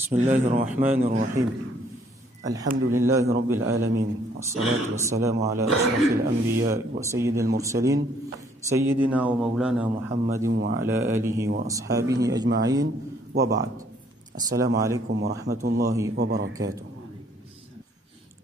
بسم الله الرحمن الرحيم الحمد لله رب العالمين والصلاة والسلام على أشرف الأنبياء وسيد المرسلين سيدنا ومولانا محمد وعلى آله وأصحابه أجمعين وبعد السلام عليكم ورحمة الله وبركاته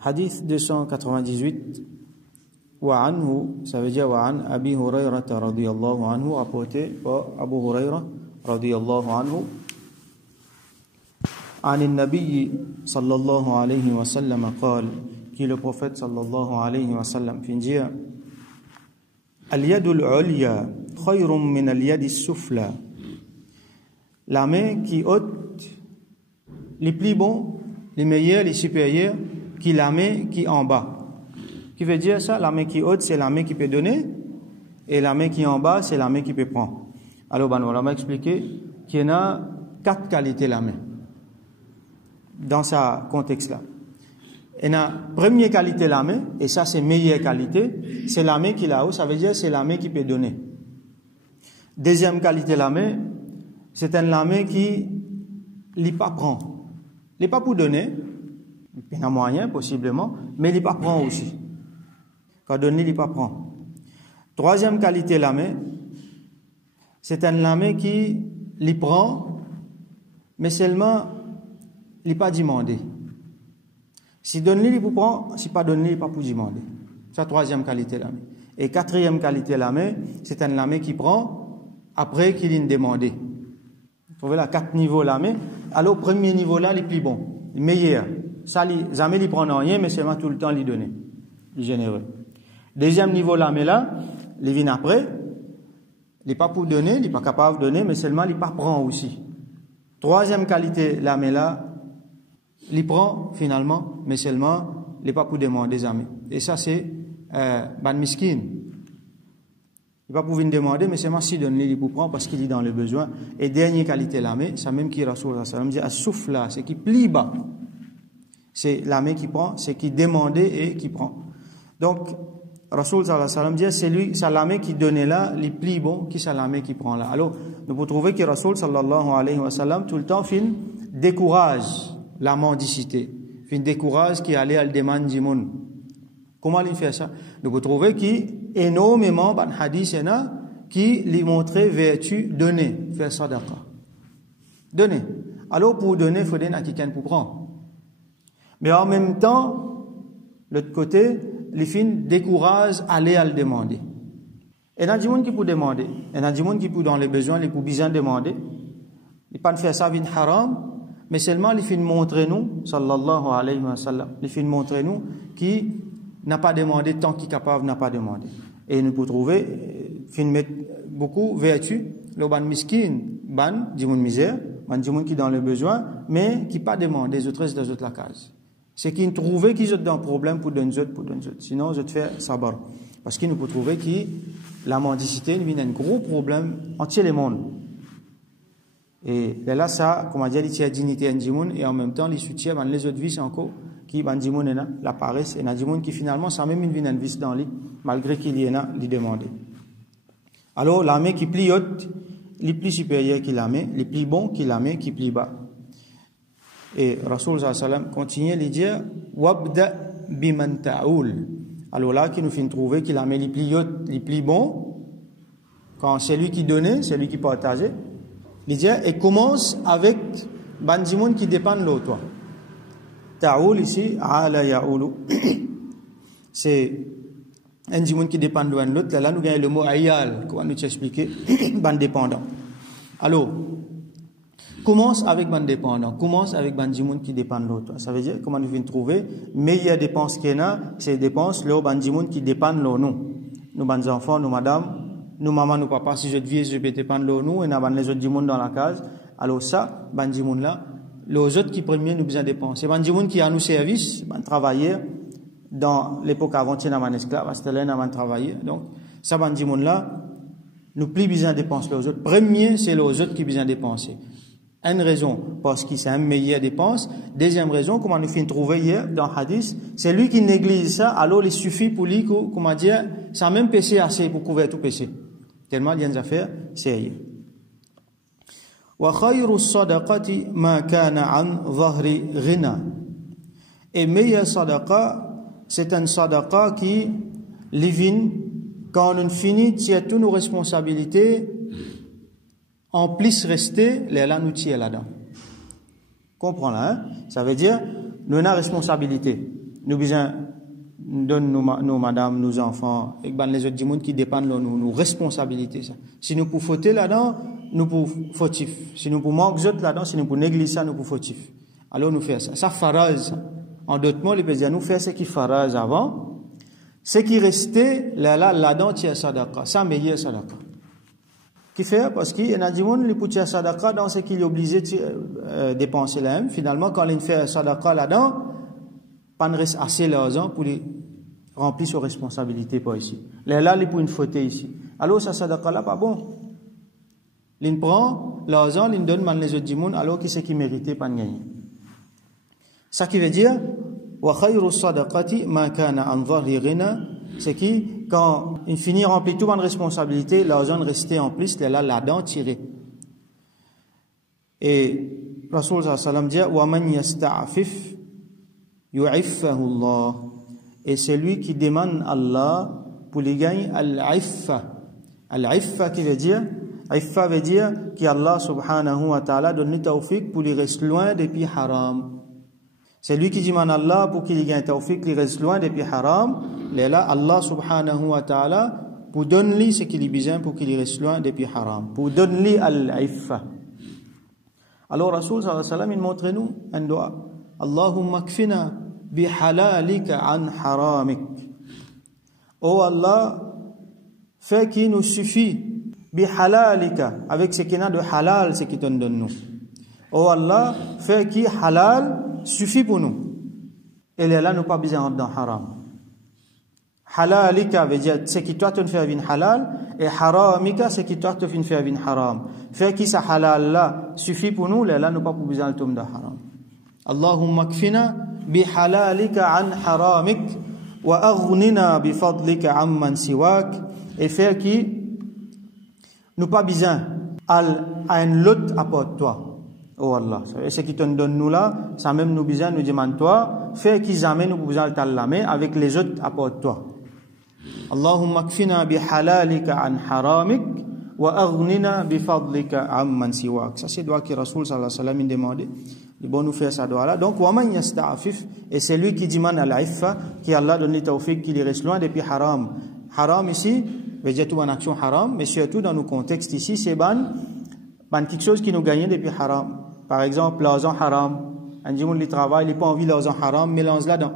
حديث 298 وعنه ça veut dire وعن أبي هريرة رضي الله عنه rapporté par Abu Huraira رضي الله عنه عن النبي صلى الله عليه وسلم قال qui le prophète صلى الله عليه وسلم في dire اليد العليا خير من اليد السفلى la main qui ôte les plus bons, les meilleurs, les supérieurs qui la main qui en bas. Qui veut dire ça? La main qui ôte, c'est la main qui peut donner, et la main qui en bas, c'est la main qui peut prendre. Alors, on va expliquer qu'il y a 4 qualités la main dans ce contexte-là. Et la première qualité la main, et ça c'est meilleure qualité, c'est la main qui est là-haut, ça veut dire c'est la main qui peut donner. Deuxième qualité la main, c'est la main qui n'est pas prend. Il n'est pas pour donner, il y a moyen possiblement, mais il n'est pas prend aussi. Quand donner, il n'est pas prend. Troisième qualité la main, c'est la main qui l'y prend, mais seulement il n'est pas demandé. Si donner, il vous prend, si pas donner, il n'est pas pour demander. C'est la troisième qualité la main. Et quatrième qualité la main, c'est la main qui prend après qu'il ait demandé. Vous trouvez là 4 niveaux la main. Alors, premier niveau là, les plus bons, les meilleurs. Ça, jamais ils prennent rien, mais seulement tout le temps les donner. Les généreux. Deuxième niveau la main là, les vient après. Il n'est pas pour donner, il n'est pas capable de donner, mais seulement il pas prend aussi. Troisième qualité la main là, il prend finalement, mais seulement il n'est pas pour demander des amis. Et ça c'est ban miskin. Il va pouvoir demander, mais seulement si donne, il pour prendre parce qu'il est dans le besoin. Et dernière qualité la main, ça même qui Rasoul sallam dit, as-souffle là, c'est qui plie bas. C'est la main qui prend, c'est qui demande et qui prend. Donc Rasoul sallam dit, c'est lui, c'est la main qui donne là, les plis bon, qui c'est la main qui prend là. Alors nous pouvons trouver que Rasoul sallallahu alayhi wa sallam tout le temps décourage la mendicité, décourage qui allait à le demander du monde. Comment il fait ça? Nous pouvons trouver qu'énormément dans hadith qui lui montrait vertu donner, faire sadaqa. Donner. Alors pour donner, il faut donner à quelqu'un pour prendre. Mais en même temps, l'autre côté, les filles découragent aller à le demander. Et il y a des gens qui peuvent demander. Il y a des gens qui peuvent dans les besoins, les peuvent bien demander. Ils ne peuvent pas faire ça avec haram. Mais seulement les filles montrer nous, sallallahu alayhi wa sallam, les filles montrer nous qui n'a pas demandé tant qu'il est capable n'a pas demandé. Et nous pouvons trouver, filles mettre beaucoup vertu, le ban miskin, ban, dimoun misère, ban dimoun qui dans le besoin, mais qui pas demandé, les autres dans la case. C'est qu'ils trouvent qu'ils ont un problème pour donner autres. Sinon, je te fais sabar. Parce qu'ils nous pouvons trouver que la mendicité est un gros problème entier le monde. Et là, ça, comme on dit, il y a dignité en dimoun et en même temps, les soutiens, les autres vices encore, qui, en dimoun, est là, la paresse, et en dimoun qui finalement, ça même une vice dans lui, malgré qu'il y en a, lui demander. Alors, la main qui plie haute, les plus supérieurs qui la met, les plus bons qui la met, qui plie bas. Et Rasoul sallam continue à lui dire, wabda biman ta'oul. Alors là, qui nous fait trouver qu'il la met les plus hautes, les plus bons, quand c'est lui qui donnait, c'est lui qui partageait. Il dit, et commence avec bandimoun qui dépend de l'autre. Ta'oul ici, ala ya'oulu. C'est un dimoun qui dépend de l'autre. Là, nous gagnons le mot ayal, qu'on va nous expliquer, bande dépendant. Alors, commence avec bande dépendant. Commence avec bandimoun qui dépend de l'autre. Ça veut dire, comment nous venons trouver, meilleure dépense qu'il y a, c'est dépense, le bandimoun qui dépend de nous. Nous, bande enfants, nous, madame, nous, maman, nous, papa, si je deviens, je peux dépendre de nous, et nous avons les autres du monde dans la case. Alors ça, bandimoun là, les autres qui premiers nous besoin dépenser. Bandimoun qui a nous service, travailler dans l'époque avant, il y avait un esclave, c'était là, il y avait un travailleur. Donc, ça, bandimoun là, nous plus besoin dépenser les autres. Premier, c'est les autres qui besoin dépenser. Une raison, parce qu'il c'est un meilleur dépense. Deuxième raison, comme on a fait trouver hier dans Hadith, c'est lui qui néglige ça, alors il suffit pour lui, comment dire, sans même péché assez pour couvrir tout péché. Tellement il y a des affaires sérieuses. Wa khayru sadaqati ma kana an dhahri ghina. Et meilleure sadaqa, c'est un sadaqa qui livine quand on finit de toutes nos responsabilités, en plus rester, là nous tire là-dedans. Comprends là, hein? Ça veut dire, nous avons une responsabilité. Nous besoin donne nos madames, nos enfants, et ben les autres du monde qui dépendent de nos responsabilités. Ça. Si nous pouvons fauter là-dedans, nous pouvons fautif. Si nous pouvons manquer là-dedans, si nous pouvons négliger ça, nous pouvons fautif. Alors nous faisons ça. Ça faraz. En d'autres mots, les pédiats nous faisons ce qui faraz avant. Ce qui restait là-dedans, c'est sadaqa. Ça meilleur sadaqa. Qui fait parce qu'il y a des gens qui ont sadaqa dans ce qu'il est obligé de dépenser là-même. Finalement, quand il fait sadaqa là-dedans, pas ne reste assez l'argent pour les remplir ses responsabilités pas ici. Là, il pour une faute ici. Alors, ça sadaqa là, pas bon. Il prend l'argent, il donne mal les autres du monde, alors qu'il sait qu'il méritait pas de gagner. Ça qui veut dire, wa khayru sadaqati ma kana an dhahri ghina, c'est qui, quand il finit remplir toute bonne responsabilité, l'argent restait en plus, là-dedans tiré. Et Rasul sallallahu alayhi wa sallam dit, wa man yasta'afif yu'iffahu Allah. Et c'est lui qui demande Allah pour lui gagner al-iffa. Al-iffa qui veut dire, iffa veut dire qu'Allah subhanahu wa ta'ala donne le tawfiq pour lui rester loin des pieds haram. C'est lui qui demande Allah pour qu'il gagne tawfiq, qu'il reste loin des pieds haram. Là, Allah subhanahu wa ta'ala pour donner ce qu'il a besoin pour qu'il reste loin des pieds haram. Pour donner al-iffa. Alors Rasul sallallahu alayhi wa sallam il montre nous un doigt. Allahumma kfina bi halalika an haramik. Oh Allah, fais qu'il nous suffit bi halalika, avec ce qu'il a de halal, ce qu'il te donne nous. Oh Allah, fais qu'il halal suffit pour nous. Et là, nous pas besoin dans haram. Halalika veut dire ce qui toi te fait une halal, et haramika ce qui toi te fait une haram. Fais qu'il sa halal là suffit pour nous, là nous pas besoin de tomber dans haram. Allahumma kfina bi halalika an haramik wa aghnina bi fadlika amman siwak. Et fais qu'il nous pas besoin à un lot apporte toi. Oh Allah, ce qui te donne nous là, ça même nous besoin nous demande toi, fais qu'ils amènent nous besoin de t'allamer avec les autres apporte toi. Allahumma kfina bi halalika an haramik wa aghnina bi fadlika amman siwak. Ça c'est doigt que Rasul sallallahu alayhi wa sallam demandait. Il bon nous faire ça doigt là. Donc wa man yasta'afif, et c'est lui qui demande à l'iffa qui Allah donne le tawfiq qu'il reste loin depuis haram. Haram ici veut dire tout en action haram, mais surtout dans nos contextes ici c'est quelque chose qui nous gagne depuis haram. Par exemple, l'argent haram. Un gens qui travaille, il n'a pas envie de l'argent haram, mélange là-dedans.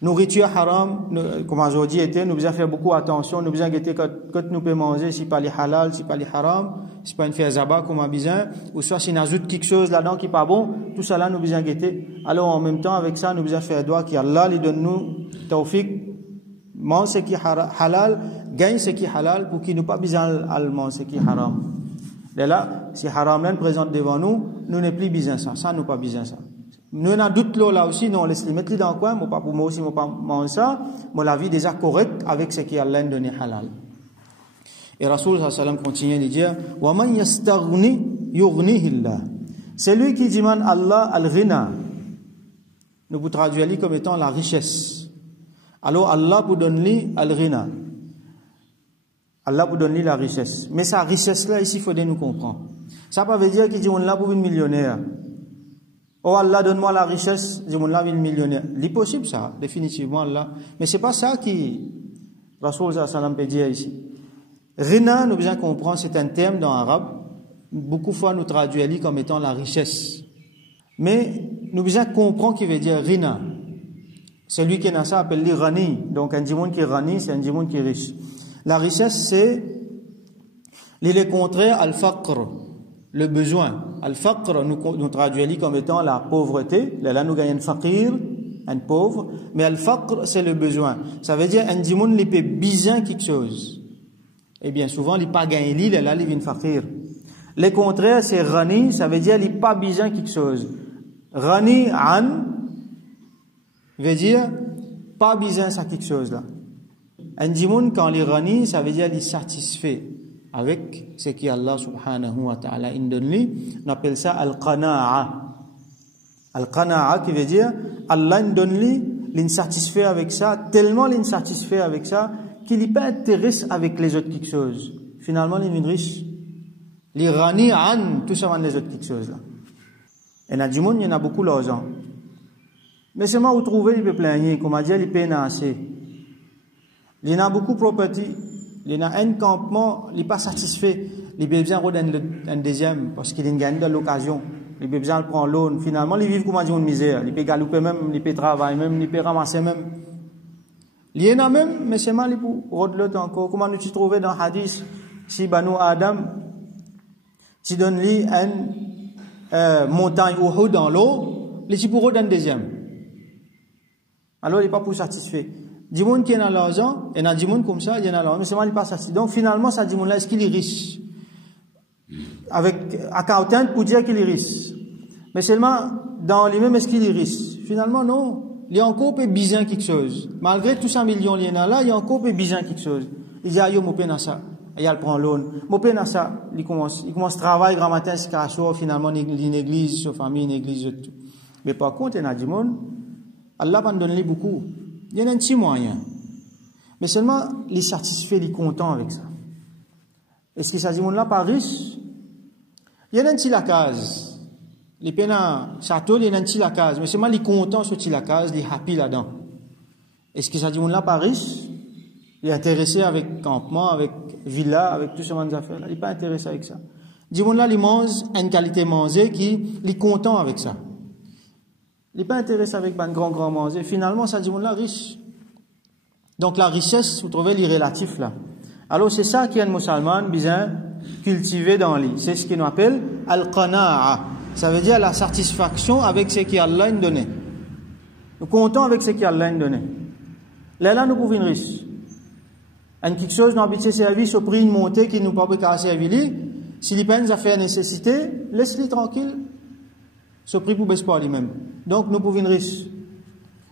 Nourriture haram, comme aujourd'hui était, nous devons faire beaucoup attention, nous devons guetter quand nous pouvons manger, si pas les halal, si pas les haram, si pas une faire zabat comme on a besoin, ou soit si on ajoute quelque chose là-dedans qui n'est pas bon, tout ça là nous devons guetter. Alors en même temps, avec ça, nous devons faire droit qu'Allah lui donne nous tawfiq, mange ce qui est halal, gagne ce qui est halal, pour qu'il n'ait pas besoin de manger ce qui est haram. Et là, si haram là présente devant nous, nous n'avons plus besoin de ça. Ça, nous pas besoin de ça. Nous avons doute là aussi, nous on laisse les mettre dans le coin, moi pas pour moi aussi, moi pas manger ça, moi la vie déjà correcte avec ce qui Allah donné halal. Et Rasul sallallahu alayhi wa sallam continue de dire, wa man yastaghni yughnihi Allah. C'est lui qui demande Allah al-ghina. Nous vous traduisons comme étant la richesse. Alors Allah vous donne lui al-ghina. Allah vous donne la richesse. Mais sa richesse-là, ici, il faut nous comprendre. Ça ne veut pas dire qu'il dit, on l'a pour une millionnaire. Oh Allah, donne-moi la richesse, dit, on l'a pour une millionnaire. C'est possible, ça, définitivement, là. Mais ce n'est pas ça qui, Rasul sallallahu alayhi wa sallam peut dire ici. Rina, nous devons comprendre, c'est un terme dans l'arabe. Beaucoup de fois, nous traduisons comme étant la richesse. Mais, nous devons comprendre qu'il veut dire Rina. Celui qui est dans ça appelle l'irani. Donc, un djimoun qui est rani, c'est un djimoun qui est riche. La richesse, c'est le contraire al-faqr, le besoin. Al-faqr, nous traduisons comme étant la pauvreté. Là, nous gagnons un faqir, un pauvre. Mais al-faqr, c'est le besoin. Ça veut dire un djimoun, il peut besoin quelque chose. Et bien souvent, il n'a pas gagné là, il vient faqir. Le contraire, c'est rani, ça veut dire il n'a pas besoin quelque chose. Rani an veut dire pas besoin de quelque chose là. Un djimoun, quand il est rani, ça veut dire il est satisfait. avec ce qui Allah subhanahu wa ta'ala donne lui. On appelle ça al-qana'a. Al-qana'a qui veut dire Allah donne lui l'insatisfait avec ça, tellement l'insatisfait avec ça qu'il n'est pas intéressé avec les autres quelque chose. Finalement, il est riche. Il rani an tout ça les autres quelque chose là. Et dans du monde, il y en a beaucoup d'argent. Mais seulement vous trouvez, il peut plaigner, comme on dit, il peut assez. Il y en a beaucoup de property. Il y en a un campement, il n'est pas satisfait. Il peut besoin d'un deuxième parce qu'il gagne de l'occasion. Il peut besoin de prendre l'eau. Finalement, il vit comme on dit une misère. Il peut galoper même, il peut travailler même, il peut ramasser même. Il y en a même, mais seulement il peut rôder encore. Comment nous trouvons dans le hadith, si Banu Adam, si donne lui une montagne Uhud dans l'eau, il peut rôder un deuxième. Alors, il n'est pas pour satisfait. Du monde qui est dans l'argent, et dans du monde comme ça, il y en a l'argent, mais seulement il n'est pas satisfait. Donc, finalement, ça dit monde là, est-ce qu'il est riche? Avec, à Kautan, pour dire qu'il est riche. Mais seulement, dans lui-même, est-ce qu'il est riche? Finalement, non. Il y a encore peu besoin quelque chose. Malgré tous 100 millions, il y en a là, il y a encore peu besoin quelque chose. Il dit, yo, mon père n'a ça. Il prend l'eau. Mon père n'a ça. Il commence à travailler, grand matin, c'est cachot, finalement, il néglige sa famille, il néglige tout. Mais par contre, il y en a du monde, Allah va nous donner beaucoup. Il y en a un petit moyen. Mais seulement, il est satisfait, il est content avec ça. Est-ce que ça dit, là, pas riche? Il y en a un petit lacase. Les peines château, il y en a un petit lacase. Mais seulement, il est content sur petit lacase, il est happy là-dedans. Est-ce que ça dit, là, pas riche? Il est intéressé avec campement, avec villa, avec tout ce genre d'affaires. Il n'est pas intéressé avec ça. Dit, là, il mange une qualité manger qui, il est content avec ça. Il n'est pas intéressé avec un grand manger. Finalement, ça dit, là, riche. Donc, la richesse, vous trouvez l'irrélatif, là. Alors, c'est ça qui est un musulman bien cultivé dans lui. C'est ce qu'on appelle al-qana'a. Ça veut dire la satisfaction avec ce qu'Allah nous donne. Nous comptons avec ce qu'Allah nous donne. Là, nous pouvons être riches. Et quelque chose, nous habitons service au prix de montée qui nous peut pas servir. S'il n'y a pas une affaire nécessité, laisse-les tranquille. Ce prix pour baisser pas lui-même. Donc, nous pouvons être riches.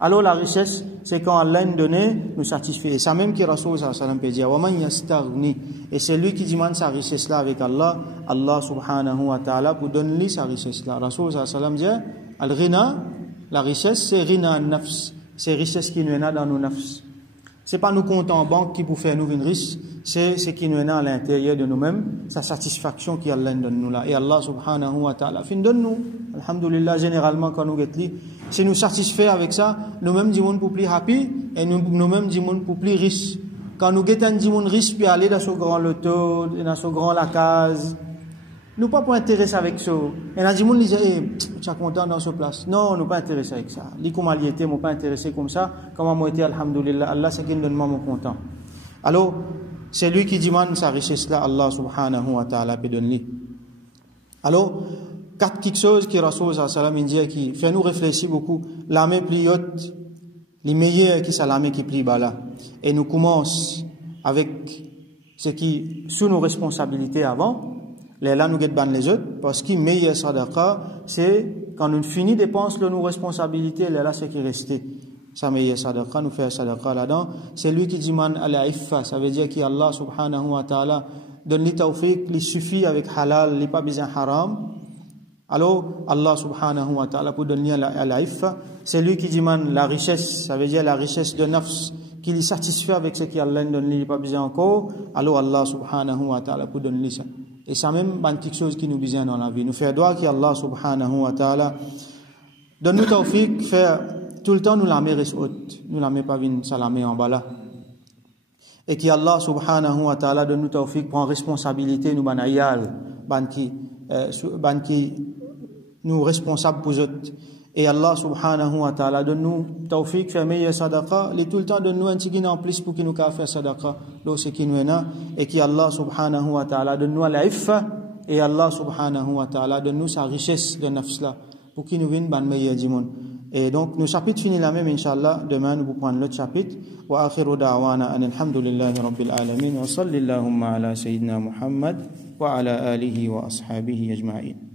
Alors, la richesse, c'est quand Allah nous donne, nous satisfait. Et ça même qui Rasul sallallahu alayhi wa sallam peut dire, وَمَنْ يَسْتَغْنِي. Et c'est lui qui demande sa richesse-là avec Allah, Allah subhanahu wa ta'ala, pour donner sa richesse-là. Rasul sallallahu alayhi wa sallam dit, al-ghina, la richesse, c'est ghina an-nafs. C'est richesse qui nous est dans nos nafs. C'est pas nos comptes en banque qui pour faire nous une riche, c'est ce qui nous est à l'intérieur de nous-mêmes, sa satisfaction qui Allah donne nous là. Et Allah subhanahu wa ta'ala fin donne nous. Alhamdulillah, généralement quand nous guettons, si nous satisfaits avec ça, nous-mêmes disons pour plus happy et nous-mêmes disons pour plus riche. Quand nous guettons disons riche puis aller dans ce grand loto, dans ce grand la case, nous pas intéressés avec ça. Et là disons disent tu es content dans ce place. Non, nous pas intéressés avec ça. Li comme il était, moi pas intéressé comme ça, comment moi était alhamdulillah, Allah c'est qui nous donne moi content. Alors, c'est lui qui demande sa richesse là, Allah subhanahu wa ta'ala peut donner. Alors, quelque chose que Rasul sallallahu alayhi wa sallam dit qui fait nous réfléchir beaucoup, l'armée plus haute, les meilleurs qui sont l'armée qui plus bas là. Et nous commençons avec ce qui sous nos responsabilités avant. Là, nous guettons les autres, parce que meilleur sadaqa, c'est quand nous finissons de dépenser nos responsabilités, là, c'est qui reste. Ça meilleur sadaqa, nous faisons sadaqa là-dedans. C'est lui qui demande à la iffa, ça veut dire qu'Allah subhanahu wa ta'ala donne les tawfiq, il suffit avec halal, il n'est pas besoin haram. Alors, Allah subhanahu wa ta'ala pour donner à la iffa, c'est lui qui demande la richesse, ça veut dire la richesse de nafs, qu'il est satisfait avec ce qu'Allah donne, il n'est pas besoin encore. Alors, Allah subhanahu wa ta'ala pour donner ça. Et ça même, c'est quelque chose qui nous besoin dans la vie. Nous faisons droit qu'Allah subhanahu wa ta'ala donne nous tawfiq, faire tout le temps nous la mer haute, nous la mer pas vine, ça la met en bas là. Et qu'Allah subhanahu wa ta'ala donne nous tawfiq, prend responsabilité, nous banayal, ban qui nous responsables pour autres. Et Allah subhanahu wa ta'ala donne nous tawfiq, fait meilleur sadaqa, et tout le temps donne nous un petit en plus pour qu'il nous fasse faire sadaqa, là c'est qui nous est là, et qu'Allah subhanahu wa ta'ala donne nous la iffa, et Allah subhanahu wa ta'ala donne nous sa richesse de nafs là, pour qu'il nous vienne ban meilleur du monde. Et donc, nos chapitres finissent là même, Inch'Allah. Demain, nous vous prendre l'autre chapitre. Wa akhiru da'wana an alhamdulillahi rabbil alamin. Wa sallallahu ala sayyidina Muhammad wa ala alihi wa ashabihi ajma'in.